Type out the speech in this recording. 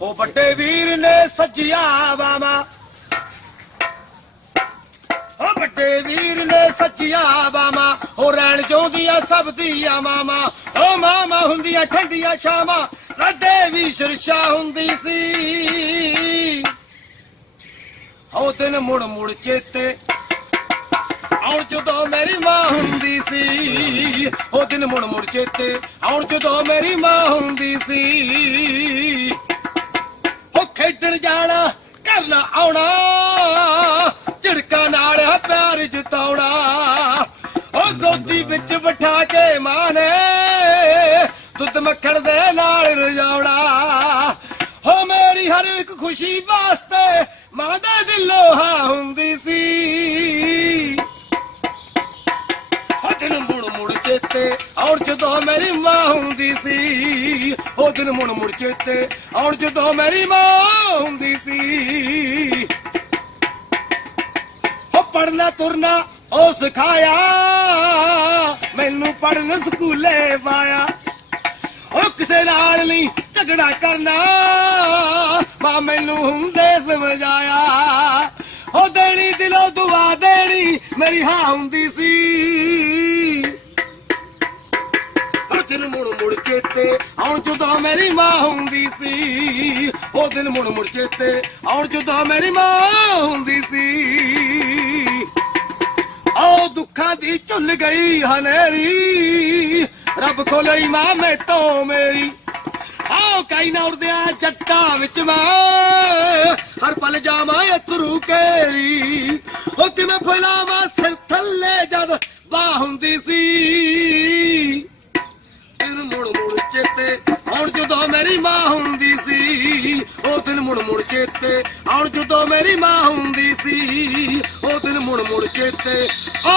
ਉਹ ਵੱਡੇ ਵੀਰ ਨੇ ਸੱਜਿਆ ਬਾਵਾ। ਉਹ ਵੱਡੇ ਵੀਰ ਨੇ ਸੱਜਿਆ ਬਾਵਾ। ਉਹ ਰਹਿਣ ਚਾਹੁੰਦੀਆਂ ਸਭ ਦੀਆਂ ਮਾਮਾ ਉਹ ਮਾਮਾ ਹੁੰਦੀਆਂ, ਠੰਡੀਆਂ ਸ਼ਾਮਾਂ ਸਾਡੇ ਵੀ ਸ਼ਰਸ਼ਾ ਹੁੰਦੀ ਸੀ। ਉਹ ਦਿਨ ਮੁੜ ਮੁੜ ਚੇਤੇ। ਆਉਣ ਜਦੋਂ ਮੇਰੀ ਮਾਂ ਹੁੰਦੀ ਉਹ ਦਿਨ ਮੁੜ ਮੁੜ ਚੇਤੇ ਆਉਣ ਜਦੋਂ ਮੇਰੀ ਮਾਂ ਹੁੰਦੀ ਸੀ। ਉਹ ਖੇਡਣ ਜਾਣਾ, ਘਰ ਆਉਣਾ, ਝੜਕਾ ਨਾਲ ਪਿਆਰ ਜਤਾਉਣਾ। ਉਹ ਗੋਦੀ ਵਿੱਚ ਬਿਠਾ ਕੇ ਮਾਂ ਨੇ ਦੁੱਧ ਮੱਖਣ ਦੇ ਨਾਲ ਰਜਾਉਣਾ। ਹੋ ਮੇਰੀ ਹਰ ਇੱਕ ਖੁਸ਼ੀ ਵਾਸਤੇ ਮਾਂ ਦਾ ਦਿਲ ਲੋਹਾ ਹੁੰਦੀ ਸੀ। ਉਹ ਦਿਨ ਮੁੜ ਮੁੜ ਚੇਤੇ ਆਉਣ ਜਦੋਂ ਮੇਰੀ ਮਾਂ ਹੁੰਦੀ ਸੀ, ਉਹ ਦਿਨ ਮੁੜ ਮੁੜ ਚੇਤੇ ਆਉਣ ਜਦੋਂ ਮੇਰੀ ਮਾਂ ਹੁੰਦੀ ਸੀ। ਉਹ ਪੜਨਾ ਤੁਰਨਾ ਉਹ ਸਿਖਾਇਆ, ਮੈਨੂੰ ਪੜਨ ਸਕੂਲੇ ਪਾਇਆ। ਉਹ ਕਿਸੇ ਨਾਲ ਨਹੀਂ ਝਗੜਾ ਕਰਨਾ, ਮਾਂ ਮੈਨੂੰ ਹੁੰਦੇ ਸਮਝਾਇਆ। ਉਹ ਦੇਣੀ ਦਿਲੋਂ ਦੁਆ ਦੇਣੀ ਮੇਰੀ ਹਾਂ ਹੁੰਦੀ ਸੀ। ਦਿਨ ਮੁੜ ਮੁੜ ਚੇਤੇ ਆਉਣ ਜਦੋਂ ਮੇਰੀ ਮਾਂ ਹੁੰਦੀ ਸੀ। ਉਹ ਦਿਨ ਮੁੜ ਮੁੜ ਚੇਤੇ ਆਉਣ ਜਦੋਂ ਮੇਰੀ ਮਾਂ ਹੁੰਦੀ ਸੀ। ਆਓ ਦੁੱਖਾਂ ਦੀ ਝੁੱਲ ਗਈ ਹਨੇਰੀ। ਰੱਬ ਖੋਲਈ ਮਾਂ ਮੇਤੋਂ ਮੇਰੀ। ਆਓ ਕਾਈ ਨਾ ਉੜਦਿਆ ਜੱਟਾ ਵਿੱਚ ਮਾਂ, ਹਰ ਪਲ ਜਾਵਾਂ ਅਥਰੂ ਕੇਰੀ ਉਹ ਕਿਵੇਂ ਫੈਲਾਵਾਂ ਮੇਰੀ ਮਾਂ ਹੁੰਦੀ ਸੀ, ਉਹ ਦਿਨ ਮੁੜ ਮੁੜ ਚੇਤੇ ਆਉਣ ਜਦੋਂ ਮੇਰੀ ਮਾਂ ਹੁੰਦੀ ਸੀ, ਉਹ ਦਿਨ ਮੁੜ ਮੁੜ ਚੇਤੇ, ਓ